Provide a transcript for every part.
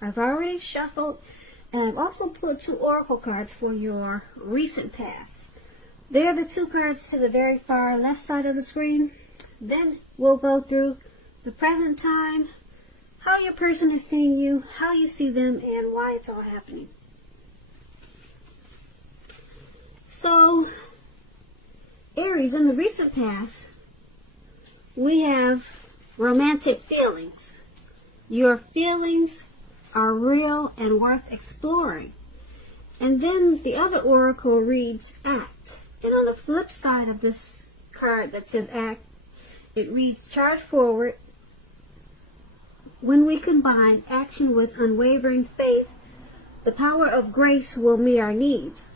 I've already shuffled, and I've also put 2 oracle cards for your recent past. They're the 2 cards to the very far left side of the screen. Then we'll go through the present time, how your person is seeing you, how you see them, and why it's all happening. So, Aries, in the recent past, we have romantic feelings. Your feelings are real and worth exploring. And then the other oracle reads act. And on the flip side of this card that says act, it reads charge forward. When we combine action with unwavering faith, the power of grace will meet our needs.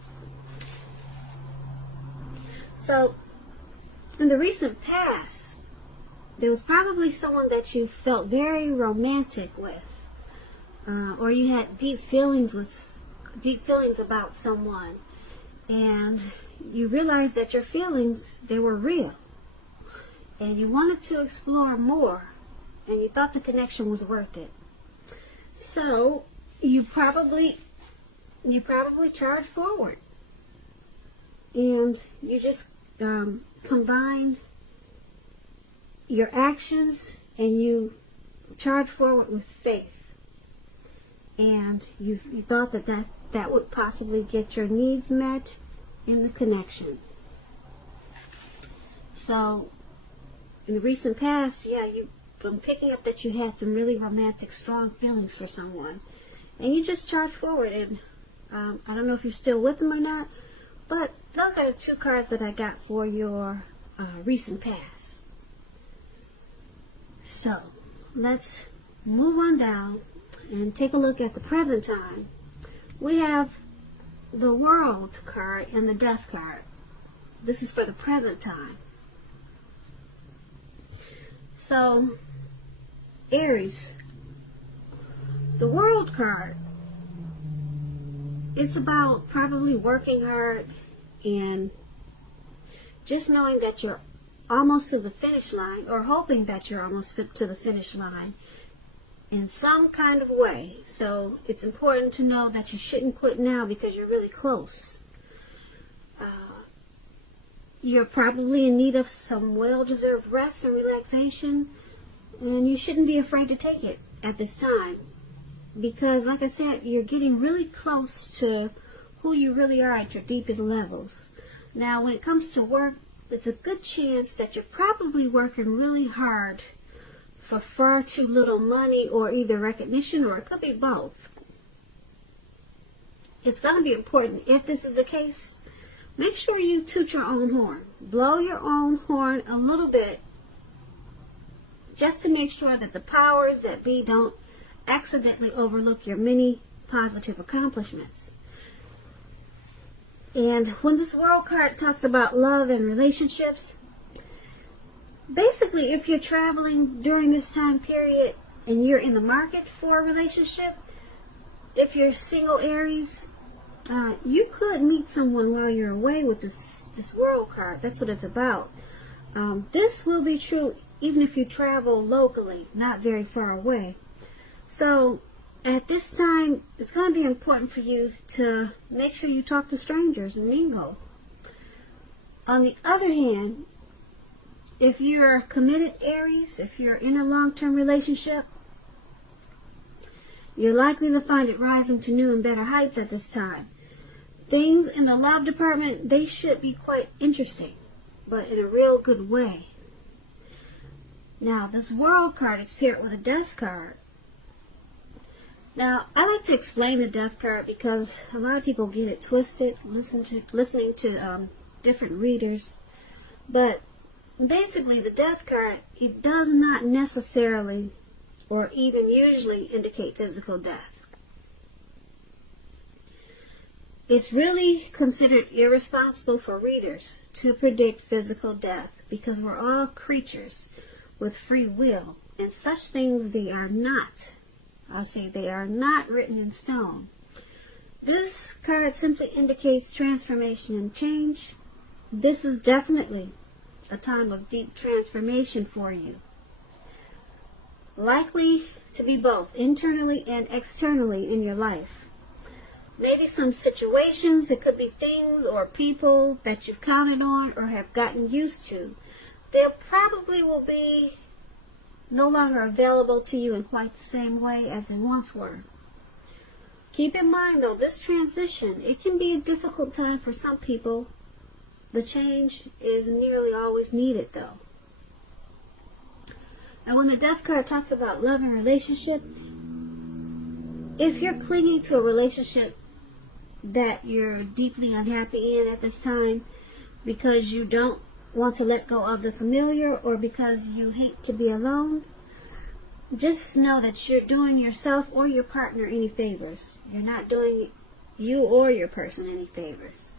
So, in the recent past, there was probably someone that you felt very romantic with, or you had deep feelings about someone, and you realized that your feelings, they were real, and you wanted to explore more, and you thought the connection was worth it. So you probably charged forward, and you just combine your actions, and you charge forward with faith, and you thought that would possibly get your needs met in the connection. So in the recent past, I'm picking up that you had some really romantic, strong feelings for someone, and you just charged forward. And I don't know if you're still with them or not, but those are the 2 cards that I got for your recent past. So let's move on down and take a look at the present time. We have the World card and the Death card. This is for the present time. So, Aries, the World card, it's about probably working hard and just knowing that you're almost to the finish line, or hoping that you're almost to the finish line in some kind of way. So it's important to know that you shouldn't quit now because you're really close. You're probably in need of some well-deserved rest and relaxation, and you shouldn't be afraid to take it at this time, because like I said, you're getting really close to who you really are at your deepest levels. Now when it comes to work, it's a good chance that you're probably working really hard for far too little money, or either recognition, or it could be both. It's going to be important, if this is the case, make sure you toot your own horn. Blow your own horn a little bit, just to make sure that the powers that be don't accidentally overlook your many positive accomplishments. And when this World card talks about love and relationships, basically if you're traveling during this time period and you're in the market for a relationship, if you're single Aries, you could meet someone while you're away with this World card. That's what it's about. This will be true even if you travel locally, not very far away. So at this time, it's going to be important for you to make sure you talk to strangers and mingle. On the other hand, if you're committed Aries, if you're in a long-term relationship, you're likely to find it rising to new and better heights at this time. Things in the love department, they should be quite interesting, but in a real good way. Now, this World card is paired with a Death card. Now, I like to explain the Death card because a lot of people get it twisted listening to different readers. But basically, the Death card, it does not necessarily or even usually indicate physical death. It's really considered irresponsible for readers to predict physical death because we're all creatures with free will, and such things, they are not written in stone. This card simply indicates transformation and change. This is definitely a time of deep transformation for you. Likely to be both internally and externally in your life. Maybe some situations, it could be things or people that you've counted on or have gotten used to. They probably will be no longer available to you in quite the same way as they once were. Keep in mind, though, this transition, it can be a difficult time for some people. The change is nearly always needed, though. And when the Death card talks about love and relationship, if you're clinging to a relationship that you're deeply unhappy in at this time because you don't want to let go of the familiar or because you hate to be alone, just know that you're doing yourself or your partner any favors. You're not doing you or your person any favors.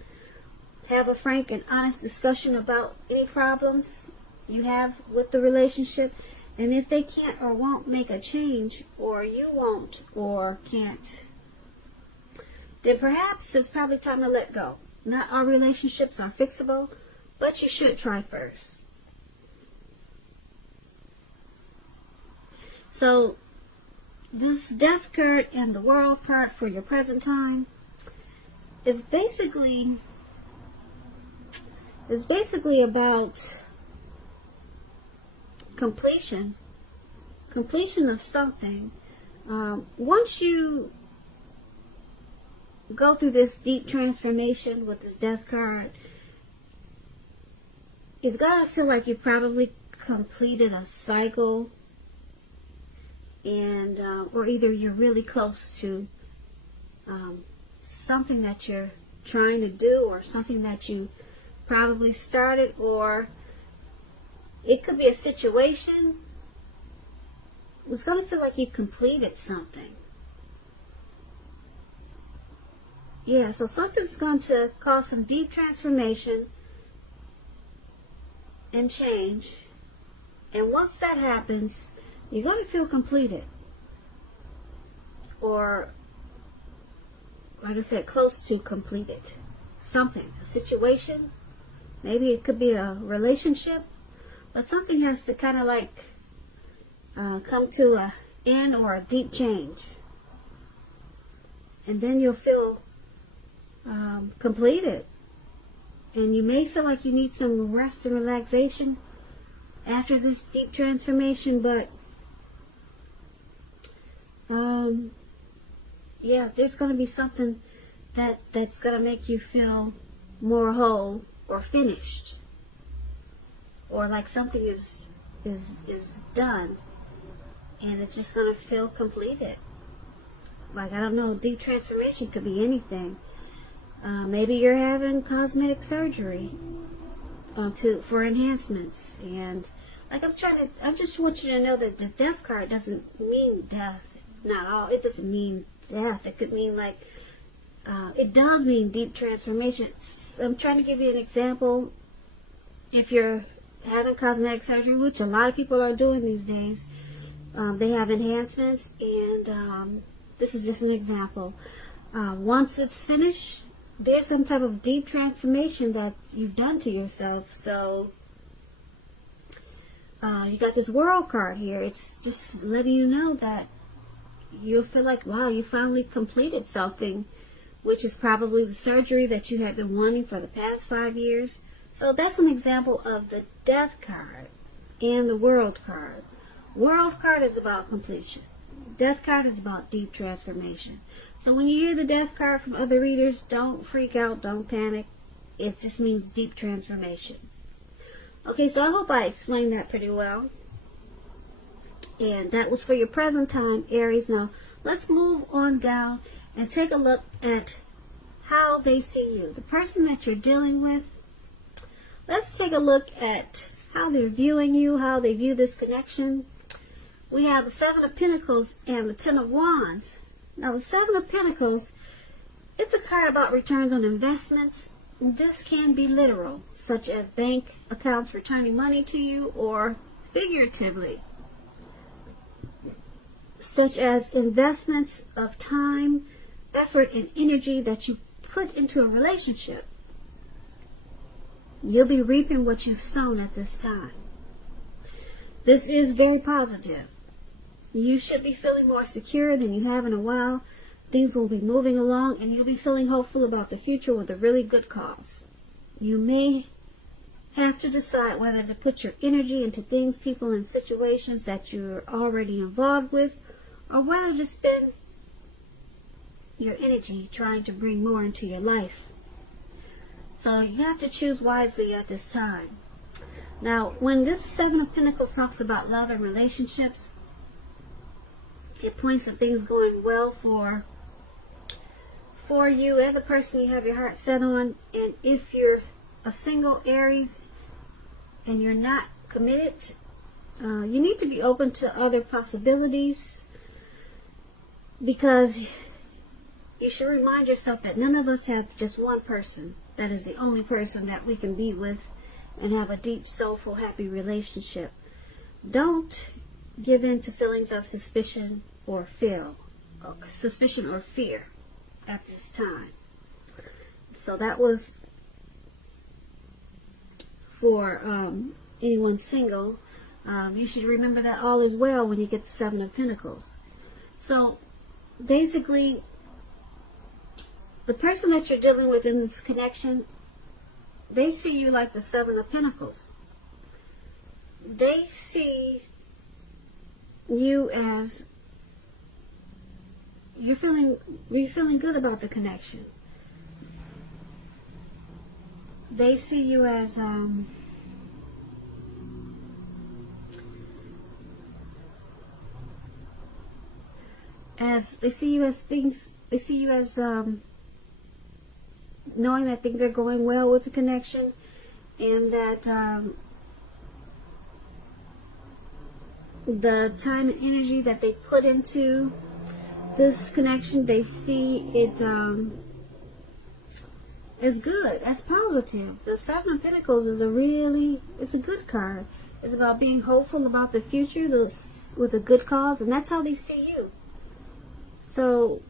Have a frank and honest discussion about any problems you have with the relationship, and if they can't or won't make a change, or you won't or can't, then perhaps it's probably time to let go. Not all relationships are fixable, but you should try first. So, this Death card and the World card for your present time is basically about completion of something. Once you go through this deep transformation with this Death card, it's gotta feel like you probably completed a cycle, and or either you're really close to something that you're trying to do, or something that you probably started, or it could be a situation. It's going to feel like you completed something. Yeah, so something's going to cause some deep transformation and change. And once that happens, you're going to feel completed. Or, like I said, close to completed. Something, a situation. Maybe it could be a relationship. But something has to kind of like come to an end or a deep change. And then you'll feel completed. And you may feel like you need some rest and relaxation after this deep transformation, but yeah, there's going to be something that's going to make you feel more whole or finished, or like something is done and it's just going to feel completed. Like, I don't know, deep transformation could be anything. Maybe you're having cosmetic surgery for enhancements, and like I just want you to know that the Death card doesn't mean death. Not all. It doesn't mean death. It could mean like it does mean deep transformation. I'm trying to give you an example. If you're having cosmetic surgery, which a lot of people are doing these days, they have enhancements, and this is just an example. Once it's finished, there's some type of deep transformation that you've done to yourself. So you got this World card here. It's just letting you know that you'll feel like, wow, you finally completed something, which is probably the surgery that you had been wanting for the past 5 years. So that's an example of the Death card and the World card. World card is about completion. Death card is about deep transformation. So when you hear the Death card from other readers, don't freak out, don't panic. It just means deep transformation. Okay, so I hope I explained that pretty well. And that was for your present time, Aries. Now, let's move on down and take a look at how they see you. The person that you're dealing with, let's take a look at how they're viewing you, how they view this connection. We have the Seven of Pentacles and the Ten of Wands. Now, the Seven of Pentacles, it's a card about returns on investments. This can be literal, such as bank accounts returning money to you, or figuratively, such as investments of time, effort, and energy that you put into a relationship. You'll be reaping what you've sown at this time. This is very positive. You should be feeling more secure than you have in a while. Things will be moving along, and you'll be feeling hopeful about the future with a really good cause. You may have to decide whether to put your energy into things, people, and situations that you're already involved with, or whether to spend your energy trying to bring more into your life. So you have to choose wisely at this time. Now, when this Seven of Pentacles talks about love and relationships, it points to things going well for you and the person you have your heart set on. And if you're a single Aries and you're not committed, you need to be open to other possibilities, because you should remind yourself that none of us have just one person that is the only person that we can be with and have a deep, soulful, happy relationship. Don't give in to feelings of suspicion or fear at this time. So that was for anyone single. You should remember that all is well when you get the Seven of Pentacles. So basically, the person that you're dealing with in this connection, they see you like the Seven of Pentacles. They see you as you're feeling good about the connection. They see you as they see you as things. They see you as knowing that things are going well with the connection, and that the time and energy that they put into this connection, they see it as good, as positive. The Seven of Pentacles is it's a good card. It's about being hopeful about the future with a good cause, and that's how they see you. So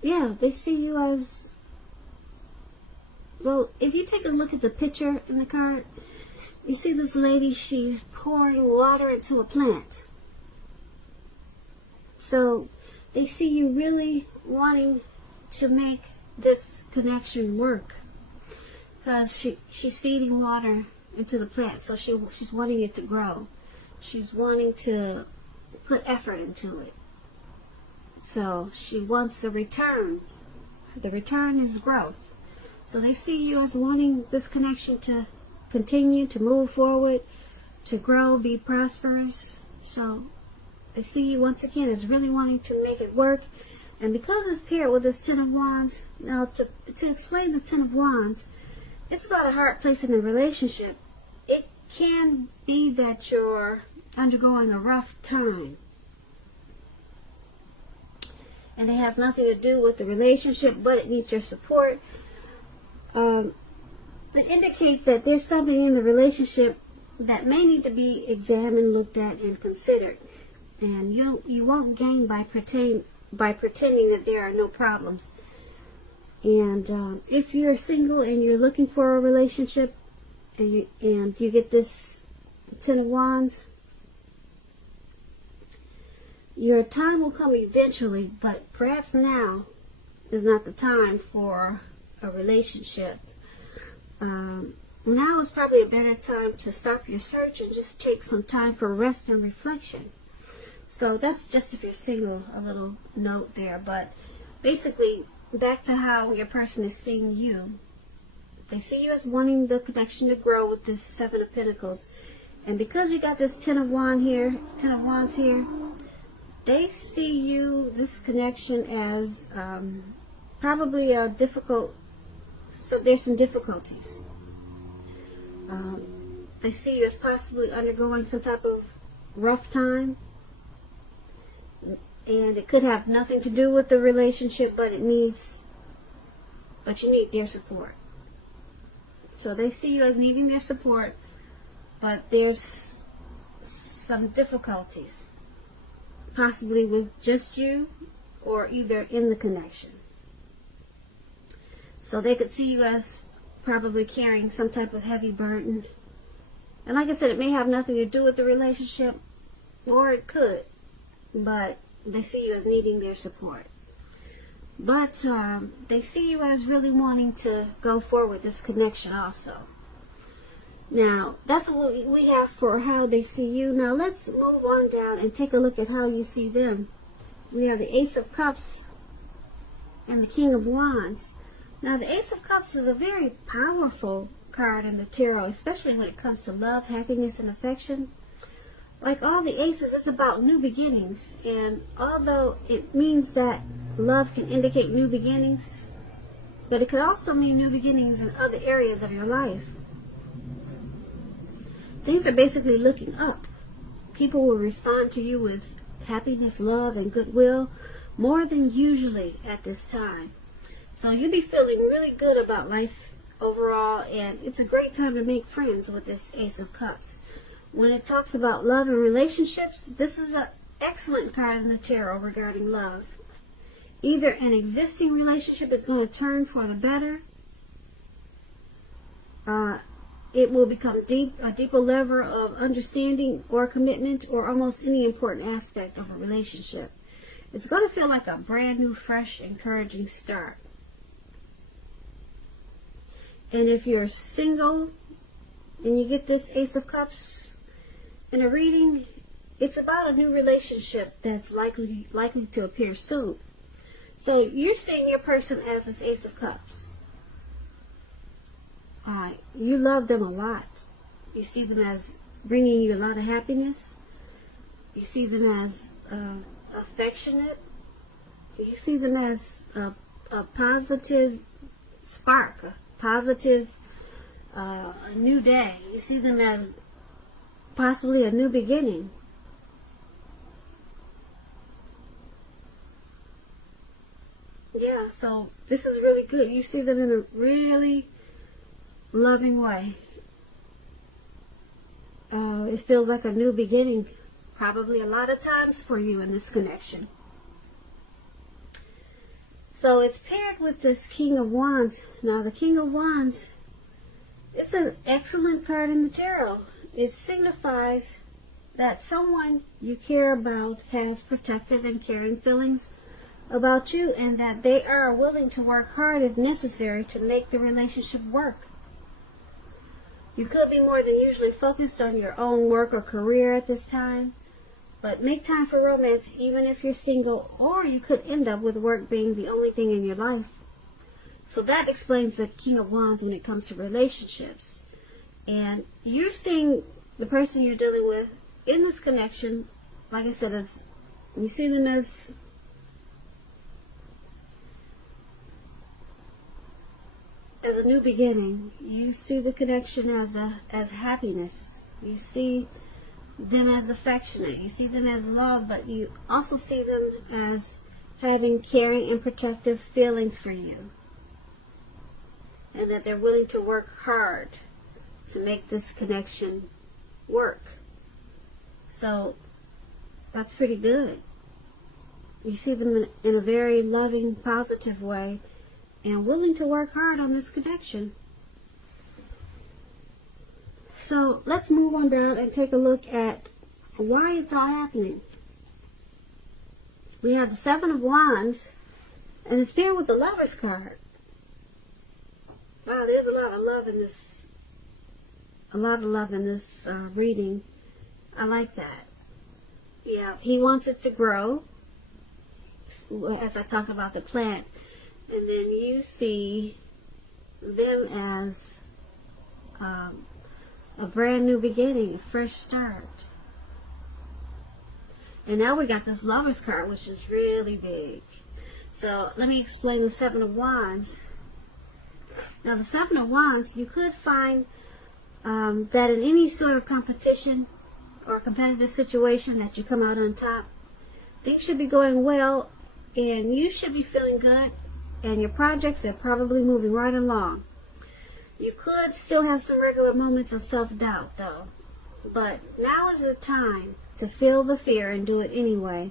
yeah, they see you as, well, if you take a look at the picture in the card, you see this lady, she's pouring water into a plant. So they see you really wanting to make this connection work, because she's feeding water into the plant, so she's wanting it to grow. She's wanting to put effort into it. So she wants a return. The return is growth. So they see you as wanting this connection to continue, to move forward, to grow, be prosperous. So they see you once again as really wanting to make it work. And because it's paired with this Ten of Wands, now to explain the Ten of Wands, it's about a hard place in a relationship. It can be that you're undergoing a rough time, and it has nothing to do with the relationship, but it needs your support. It indicates that there's something in the relationship that may need to be examined, looked at, and considered. And you won't gain by pretending that there are no problems. And if you're single and you're looking for a relationship, and you get this Ten of Wands, your time will come eventually, but perhaps now is not the time for a relationship. Now is probably a better time to stop your search and just take some time for rest and reflection. So that's just if you're single, a little note there. But basically, back to how your person is seeing you. They see you as wanting the connection to grow with this Seven of Pentacles. And because you got this Ten of Wands here, they see you, this connection, as probably a difficult, so there's some difficulties. They see you as possibly undergoing some type of rough time. And it could have nothing to do with the relationship, but you need their support. So they see you as needing their support, but there's some difficulties, possibly with just you or either in the connection. So they could see you as probably carrying some type of heavy burden, And like I said, it may have nothing to do with the relationship, or it could, but they see you as needing their support. But they see you as really wanting to go forward with this connection also. Now, that's what we have for how they see you. Now, let's move on down and take a look at how you see them. We have the Ace of Cups and the King of Wands. Now, the Ace of Cups is a very powerful card in the tarot, especially when it comes to love, happiness, and affection. Like all the aces, it's about new beginnings. And although it means that love can indicate new beginnings, but it could also mean new beginnings in other areas of your life. Things are basically looking up. People will respond to you with happiness, love, and goodwill more than usually at this time. So you'll be feeling really good about life overall, and it's a great time to make friends with this Ace of Cups. When it talks about love and relationships, this is an excellent card in the tarot regarding love. Either an existing relationship is going to turn for the better, it will become a deeper level of understanding or commitment, or almost any important aspect of a relationship. It's going to feel like a brand new, fresh, encouraging start. And if you're single and you get this Ace of Cups in a reading, it's about a new relationship that's likely to appear soon. So you're seeing your person as this Ace of Cups. You love them a lot. You see them as bringing you a lot of happiness. You see them as affectionate. You see them as a positive spark, a positive a new day. You see them as possibly a new beginning. Yeah, so this is really good. You see them in a really loving way. It feels like a new beginning, probably a lot of times for you in this connection. So it's paired with this King of Wands. Now the King of Wands, it's an excellent card in the tarot. It signifies that someone you care about has protective and caring feelings about you, and that they are willing to work hard if necessary to make the relationship work. You could be more than usually focused on your own work or career at this time, but make time for romance even if you're single, or you could end up with work being the only thing in your life. So that explains the King of Wands when it comes to relationships. And you're seeing the person you're dealing with in this connection, like I said, as you see them as a new beginning. You see the connection as happiness. You see them as affectionate. You see them as love, but you also see them as having caring and protective feelings for you, and that they're willing to work hard to make this connection work. So that's pretty good. You see them in a very loving, positive way, and willing to work hard on this connection. So let's move on down and take a look at why it's all happening. We have the Seven of Wands, and it's paired with the Lover's card. Wow, there's a lot of love in this. A lot of love in this reading. I like that. Yeah, he wants it to grow, as I talk about the plant. And then you see them as a brand new beginning, a fresh start. And now we got this Lover's card, which is really big. So let me explain the Seven of Wands. Now the Seven of Wands, you could find that in any sort of competition or competitive situation that you come out on top, things should be going well, and you should be feeling good, and your projects are probably moving right along. You could still have some regular moments of self-doubt though, but now is the time to feel the fear and do it anyway.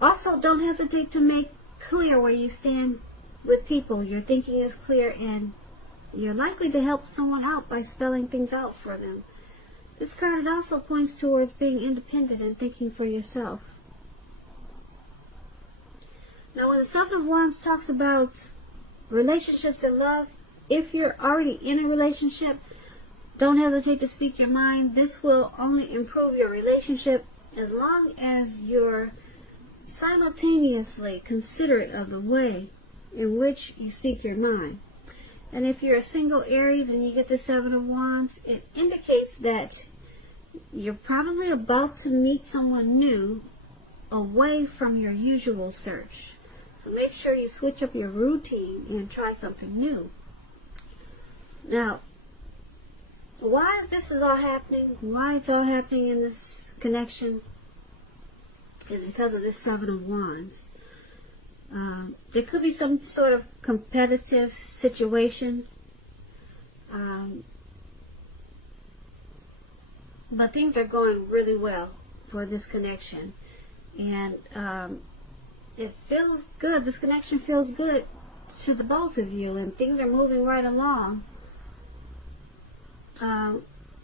Also, don't hesitate to make clear where you stand with people. Your thinking is clear, and you're likely to help someone out by spelling things out for them. This card, it also points towards being independent and thinking for yourself. Now, when the Seven of Wands talks about relationships and love, if you're already in a relationship, don't hesitate to speak your mind. This will only improve your relationship as long as you're simultaneously considerate of the way in which you speak your mind. And if you're a single Aries and you get the Seven of Wands, it indicates that you're probably about to meet someone new away from your usual search. So make sure you switch up your routine and try something new. Now, why this is all happening, why it's all happening in this connection, is because of this Seven of Wands. There could be some sort of competitive situation, but things are going really well for this connection, and it feels good. This connection feels good to the both of you, and things are moving right along.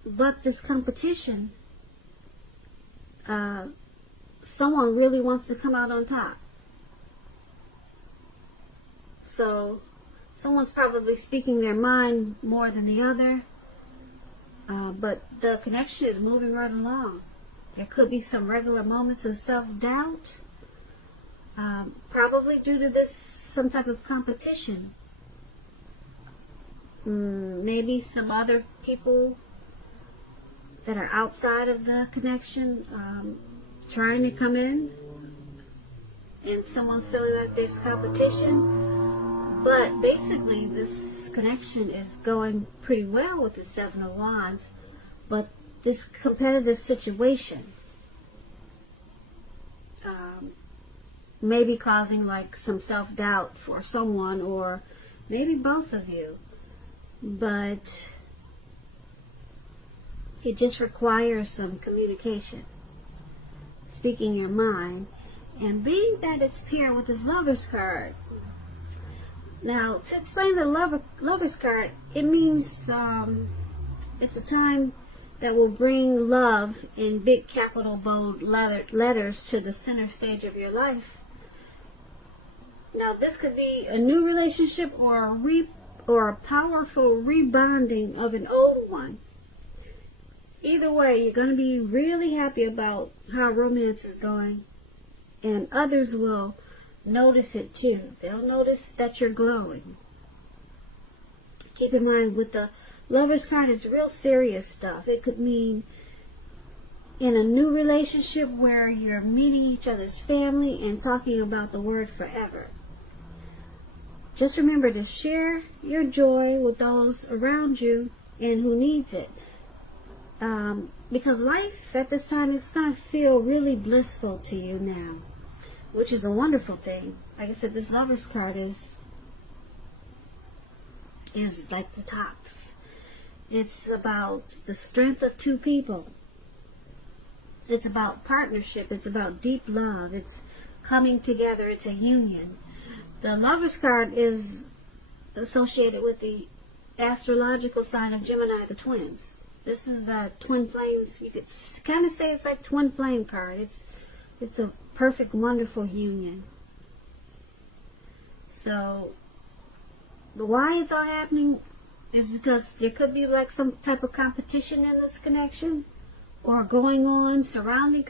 But this competition, someone really wants to come out on top. So someone's probably speaking their mind more than the other, but the connection is moving right along. There could be some regular moments of self-doubt, probably due to this, some type of competition. Maybe some other people that are outside of the connection trying to come in, and someone's feeling like there's competition. But basically this connection is going pretty well with the Seven of Wands, but this competitive situation may be causing like some self-doubt for someone, or maybe both of you. But it just requires some communication, speaking your mind, and being that it's paired with this Lover's card. Now, to explain the Lover's card, it means it's a time that will bring love in big capital bold letters to the center stage of your life. Now, this could be a new relationship or a powerful rebonding of an old one. Either way, you're going to be really happy about how romance is going, and others will notice it too. They'll notice that you're glowing. Keep in mind, with the Lover's card, it's real serious stuff. It could mean in a new relationship where you're meeting each other's family and talking about the word forever. Just remember to share your joy with those around you and who needs it. Because life at this time is going to feel really blissful to you now, which is a wonderful thing. Like I said, this Lover's card is like the tops. It's about the strength of two people. It's about partnership. It's about deep love. It's coming together. It's a union. The Lover's card is associated with the astrological sign of Gemini, the twins. This is twin flames. You could kind of say it's like twin flame card. It's a perfect, wonderful union. So, the why it's all happening is because there could be like some type of competition in this connection, or going on surrounding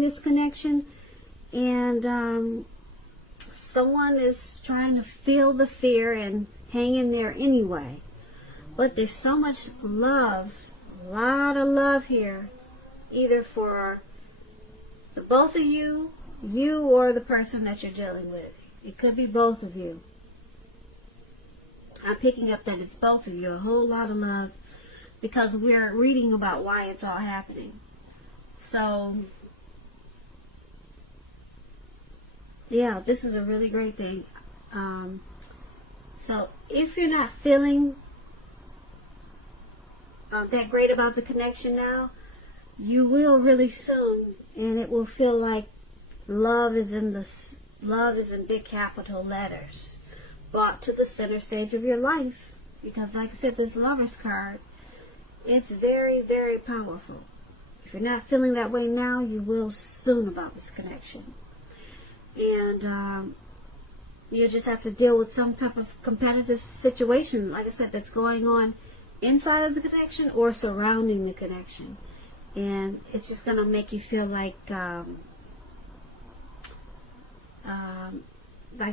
this connection, and someone is trying to feel the fear and hang in there anyway. But there's so much love, a lot of love here, either for the both of you or the person that you're dealing with. It could be both of you. I'm picking up that it's both of you, a whole lot of love, because we're reading about why it's all happening. So, yeah, this is a really great thing. So, if you're not feeling that great about the connection now, you will really soon, and it will feel like love is in big capital letters, brought to the center stage of your life. Because like I said, this Lover's card, It's very, very powerful. If you're not feeling that way now, you will soon about this connection. And you just have to deal with some type of competitive situation, like I said, that's going on inside of the connection or surrounding the connection. And it's just going to make you feel like I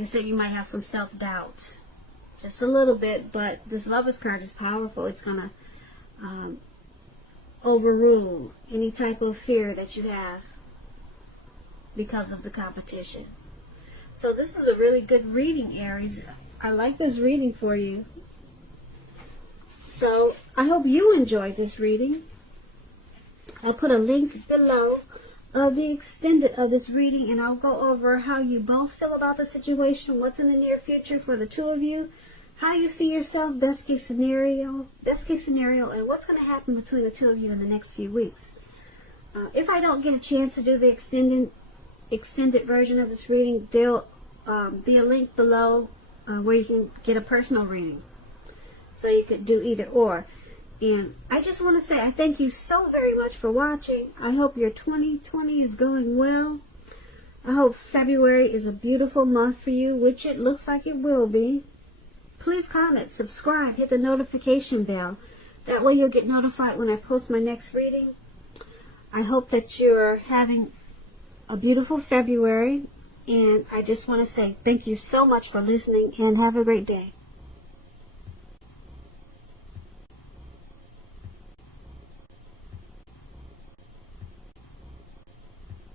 said, you might have some self-doubt. Just a little bit, but this Lovers card is powerful. It's going to overrule any type of fear that you have because of the competition. So this is a really good reading, Aries. I like this reading for you. So I hope you enjoyed this reading. I'll put a link below of the extended of this reading, and I'll go over how you both feel about the situation, what's in the near future for the two of you, how you see yourself, best case scenario, and what's going to happen between the two of you in the next few weeks. If I don't get a chance to do the extended version of this reading, there'll be a link below where you can get a personal reading. So you could do either or. And I just want to say I thank you so very much for watching. I hope your 2020 is going well. I hope February is a beautiful month for you, which it looks like it will be. Please comment, subscribe, hit the notification bell. That way you'll get notified when I post my next reading. I hope that you're having a beautiful February. And I just want to say thank you so much for listening and have a great day.